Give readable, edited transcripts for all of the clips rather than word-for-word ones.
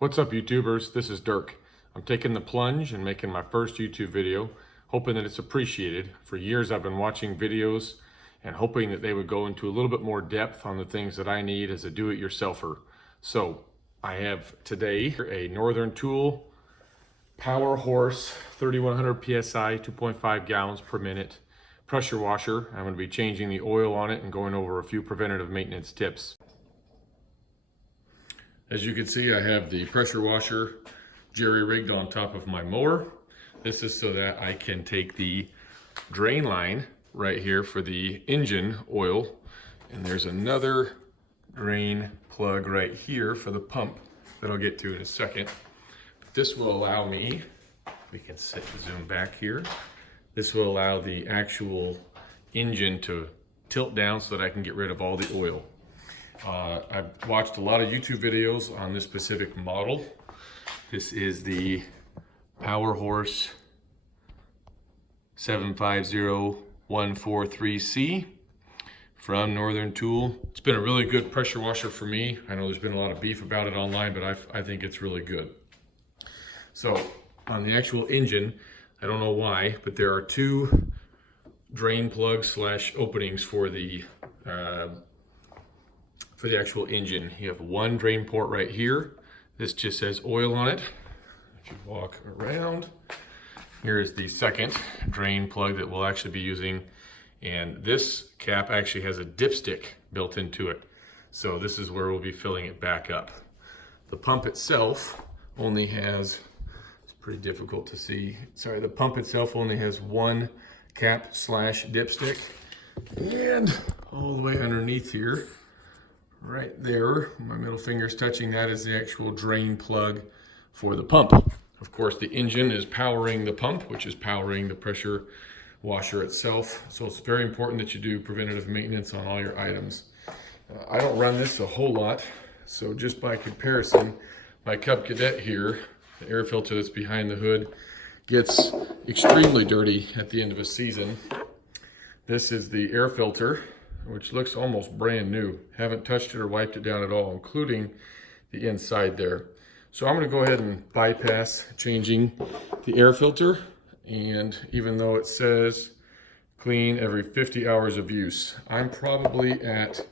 What's up, YouTubers? This is Dirk. I'm taking the plunge and making my first YouTube video, hoping that it's appreciated. For years I've been watching videos and hoping that they would go into a little bit more depth on the things that I need as a do-it-yourselfer. So I have today a Northern Tool Powerhorse 3100 PSI 2.5 gallons per minute pressure washer. I'm going to be changing the oil on it and going over a few preventative maintenance tips. As you can see, I have the pressure washer jerry-rigged on top of my mower. This is so that I can take the drain line right here for the engine oil, and there's another drain plug right here for the pump that I'll get to in a second. But this will allow me, we can zoom back here, this will allow the actual engine to tilt down so that I can get rid of all the oil. I've watched a lot of YouTube videos on this specific model. This is the Powerhorse 750143C from Northern Tool. It's been a really good pressure washer for me. I know there's been a lot of beef about it online, but I think it's really good. So on the actual engine, I don't know why, but there are two drain plugs slash openings for the actual engine. You have one drain port right here. This just says oil on it. If you walk around, here is the second drain plug that we'll actually be using. And this cap actually has a dipstick built into it. So this is where we'll be filling it back up. The pump itself only has, it's pretty difficult to see. Sorry, the pump itself only has one cap slash dipstick. And all the way underneath here, right there, my middle finger's touching that, is the actual drain plug for the pump. Of course, the engine is powering the pump, which is powering the pressure washer itself. So it's very important that you do preventative maintenance on all your items. I don't run this a whole lot, so just by comparison, my Cub Cadet here, the air filter that's behind the hood, gets extremely dirty at the end of a season. This is the air filter, which looks almost brand new. Haven't touched it or wiped it down at all, including the inside there. So I'm going to go ahead and bypass changing the air filter. And even though it says clean every 50 hours of use, I'm probably at,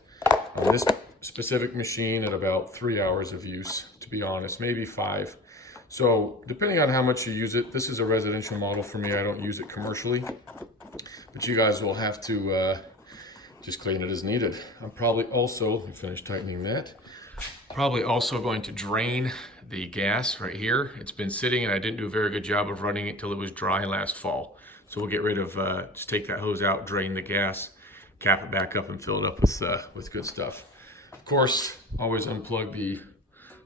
on this specific machine, at about 3 hours of use, to be honest, maybe 5. So depending on how much you use it, this is a residential model for me. I don't use it commercially, but you guys will have to just clean it as needed. I'm probably also, let me finish tightening that, probably also going to drain the gas right here. It's been sitting and I didn't do a very good job of running it till it was dry last fall. So we'll get rid of, just take that hose out, drain the gas, cap it back up and fill it up with good stuff. Of course, always unplug the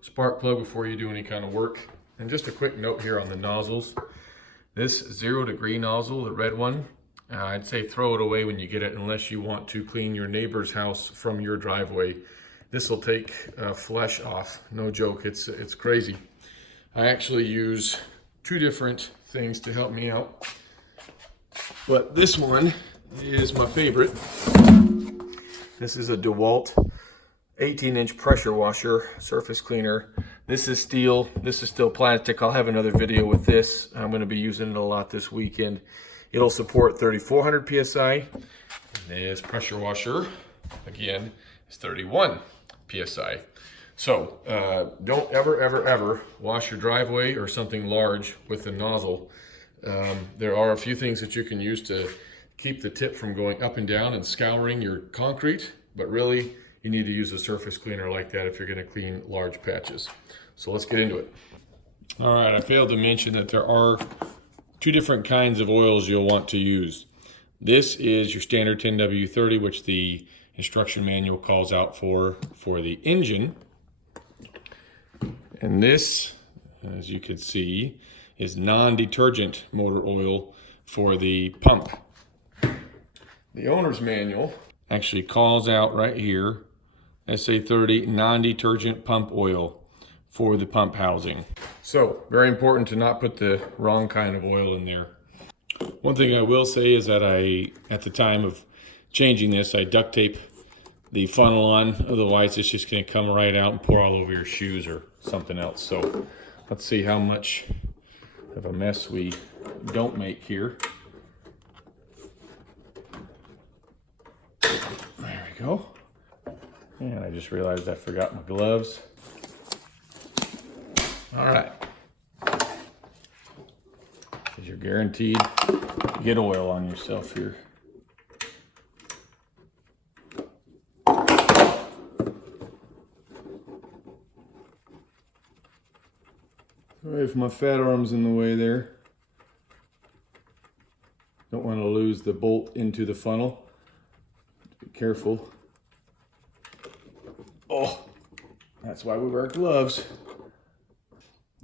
spark plug before you do any kind of work. And just a quick note here on the nozzles. This 0 degree nozzle, the red one, I'd say throw it away when you get it unless you want to clean your neighbor's house from your driveway. This will take flesh off, no joke, it's crazy. I actually use two different things to help me out, but this one is my favorite. This is a DeWalt 18-inch pressure washer, surface cleaner. This is steel, this is still plastic. I'll have another video with this. I'm going to be using it a lot this weekend. It'll support 3,400 PSI. And this pressure washer, again, is 31 PSI. So don't ever wash your driveway or something large with a nozzle. There are a few things that you can use to keep the tip from going up and down and scouring your concrete, but really you need to use a surface cleaner like that if you're going to clean large patches. So let's get into it. All right, I failed to mention that there are two different kinds of oils you'll want to use. This is your standard 10W30, which the instruction manual calls out for the engine. And this, as you can see, is non-detergent motor oil for the pump. The owner's manual actually calls out right here, SA30 non-detergent pump oil for the pump housing. So very important to not put the wrong kind of oil in there. One thing I will say is that at the time of changing this, I duct tape the funnel on, otherwise it's just going to come right out and pour all over your shoes or something else. So let's see how much of a mess we don't make here. There we go. And I just realized I forgot my gloves. All right. Because you're guaranteed to get oil on yourself here. Sorry if my fat arm's in the way there. Don't want to lose the bolt into the funnel. Be careful. Oh, that's why we wear gloves.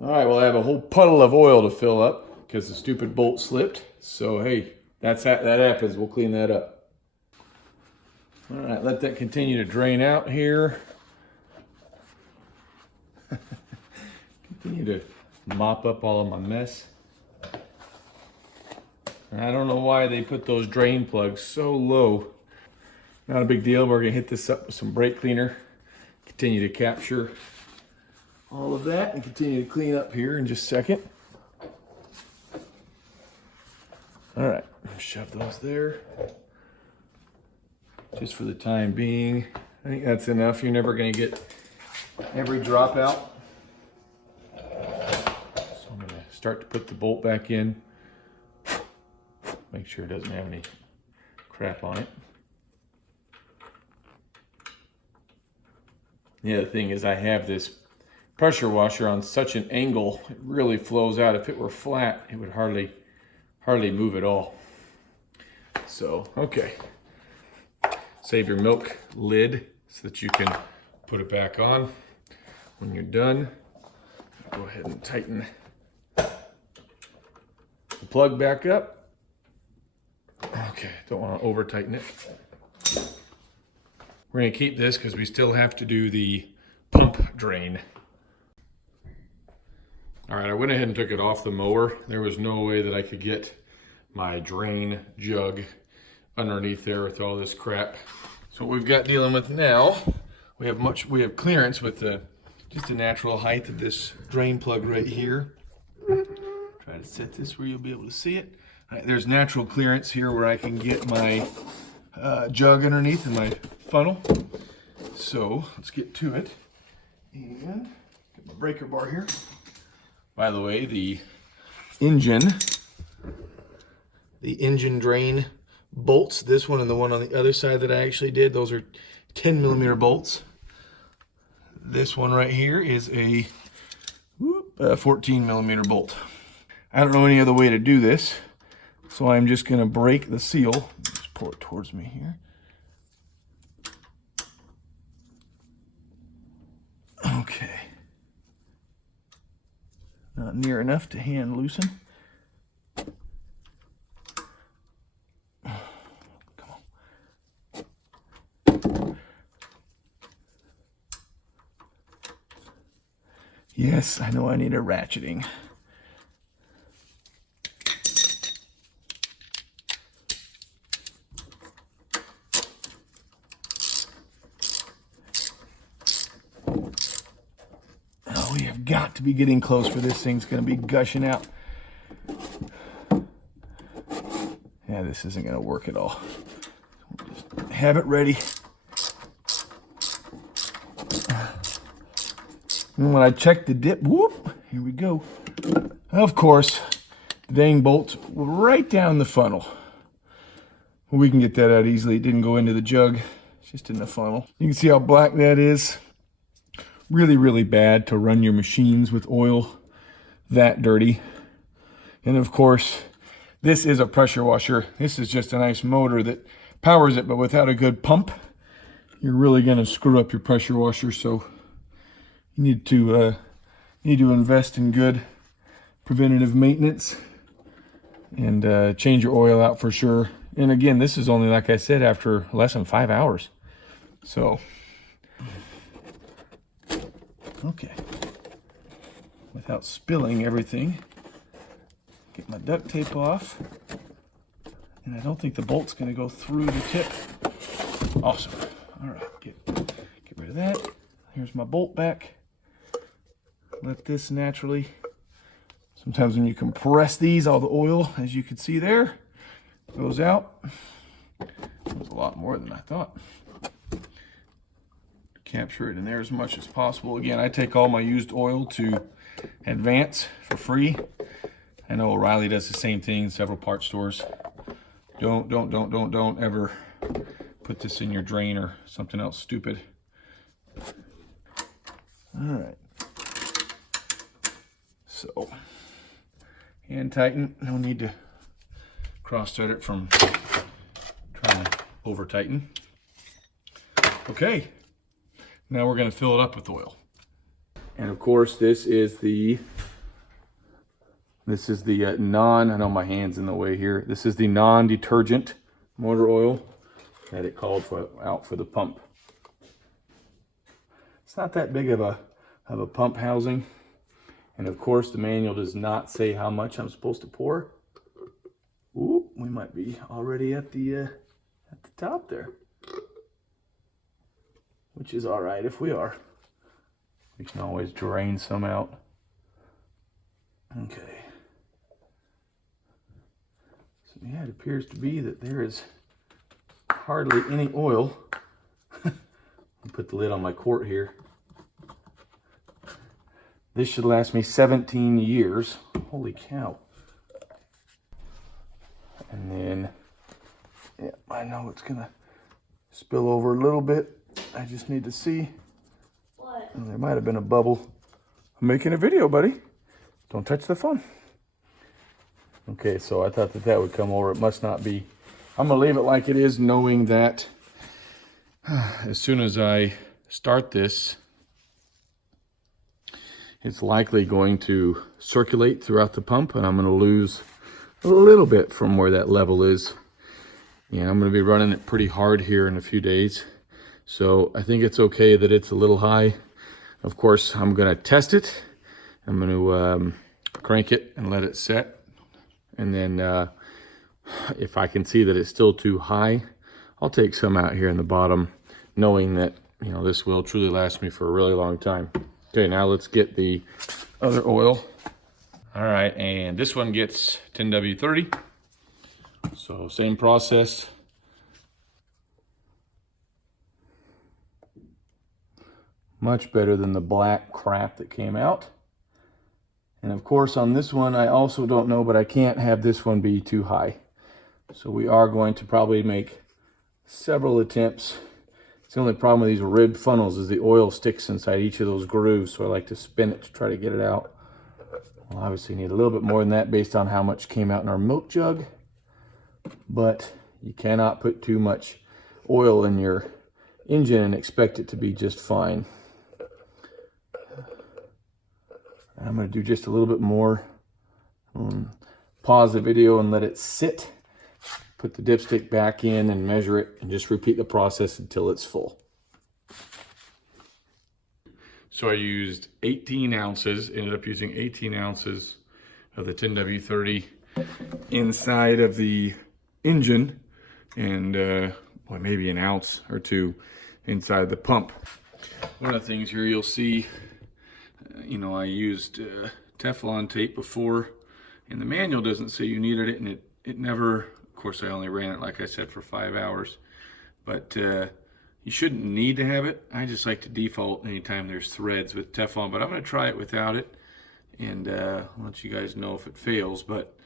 All right, well, I have a whole puddle of oil to fill up because the stupid bolt slipped. So, hey, that happens. We'll clean that up. All right, let that continue to drain out here. Continue to mop up all of my mess. And I don't know why they put those drain plugs so low. Not a big deal. We're going to hit this up with some brake cleaner. Continue to capture all of that and continue to clean up here in just a second. All right, shove those there. Just for the time being. I think that's enough. You're never going to get every drop out. So I'm going to start to put the bolt back in. Make sure it doesn't have any crap on it. The other thing is I have this pressure washer on such an angle, it really flows out. If it were flat, it would hardly move at all. So, okay. Save your milk lid so that you can put it back on when you're done. Go ahead and tighten the plug back up. Okay, don't want to over tighten it. We're going to keep this because we still have to do the pump drain. All right, I went ahead and took it off the mower. There was no way that I could get my drain jug underneath there with all this crap. So what we've got dealing with now, we have clearance with just the natural height of this drain plug right here. Try to set this where you'll be able to see it. All right, there's natural clearance here where I can get my jug underneath in my funnel. So let's get to it and get my breaker bar here. By the way, the engine drain bolts, this one and the one on the other side that I actually did, those are 10 millimeter bolts. This one right here is a 14 millimeter bolt. I don't know any other way to do this, so I'm just going to break the seal. Just pull it towards me here. Okay. Not near enough to hand loosen. Come on. Yes, I know I need a ratcheting. We have got to be getting close for this thing's going to be gushing out. Yeah, this isn't going to work at all. We'll just have it ready. And when I check the dip, whoop, here we go. Of course, the dang bolt's right down the funnel. We can get that out easily. It didn't go into the jug, it's just in the funnel. You can see how black that is. Really, really bad to run your machines with oil that dirty. And of course, this is a pressure washer. This is just a nice motor that powers it, but without a good pump, you're really going to screw up your pressure washer. So you need to invest in good preventative maintenance and change your oil out for sure. And again, this is only, like I said, after less than 5 hours. So okay, without spilling everything, get my duct tape off, and I don't think the bolt's going to go through the tip. Awesome. All right, rid of that. Here's my bolt back. Let this naturally, sometimes when you compress these, all the oil, as you can see there, goes out. There's a lot more than I thought. Capture it in there as much as possible. Again, I take all my used oil to Advance for free. I know O'Reilly does the same thing in several parts stores. Don't ever put this in your drain or something else stupid. All right. So, hand tighten. No need to cross thread it from trying to over tighten. Okay. Now we're going to fill it up with oil. And of course, this is the I know my hand's in the way here. This is the non-detergent motor oil that it called out for the pump. It's not that big of a pump housing. And of course, the manual does not say how much I'm supposed to pour. Ooh, we might be already at the top there. Which is all right if we are. We can always drain some out. Okay. So yeah, it appears to be that there is hardly any oil. I'll put the lid on my quart here. This should last me 17 years. Holy cow. And then, yeah, I know it's gonna spill over a little bit. I just need to see. What? Oh, there might have been a bubble. I'm making a video, buddy. Don't touch the phone. Okay, so I thought that would come over. It must not be. I'm gonna leave it like it is, knowing that as soon as I start this, it's likely going to circulate throughout the pump, and I'm gonna lose a little bit from where that level is. Yeah, I'm gonna be running it pretty hard here in a few days. So I think it's okay that it's a little high. Of course, I'm gonna test it. I'm gonna crank it and let it set. And then if I can see that it's still too high, I'll take some out here in the bottom, knowing that, you know, this will truly last me for a really long time. Okay, now let's get the other oil. All right, and this one gets 10W30. So same process. Much better than the black crap that came out. And of course on this one, I also don't know, but I can't have this one be too high. So we are going to probably make several attempts. It's the only problem with these ribbed funnels is the oil sticks inside each of those grooves. So I like to spin it to try to get it out. We'll obviously need a little bit more than that based on how much came out in our milk jug. But you cannot put too much oil in your engine and expect it to be just fine. I'm going to do just a little bit more. Pause the video and let it sit. Put the dipstick back in and measure it, and just repeat the process until it's full. So I used 18 ounces, ended up using 18 ounces of the 10W30 inside of the engine, and well, maybe an ounce or two inside the pump. One of the things here you'll see, you know, I used Teflon tape before, and the manual doesn't say you needed it, and it never, of course I only ran it, like I said, for 5 hours, but you shouldn't need to have it. I just like to default anytime there's threads with Teflon, but I'm going to try it without it, and I'll let you guys know if it fails. But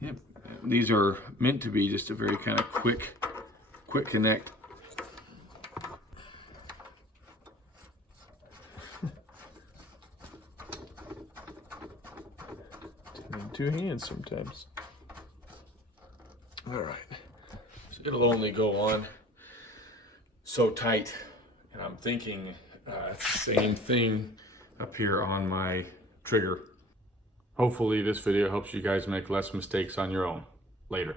yeah, these are meant to be just a very kind of quick connect. Two hands sometimes. All right, so it'll only go on so tight, and I'm thinking same thing up here on my trigger. Hopefully this video helps you guys make less mistakes on your own later.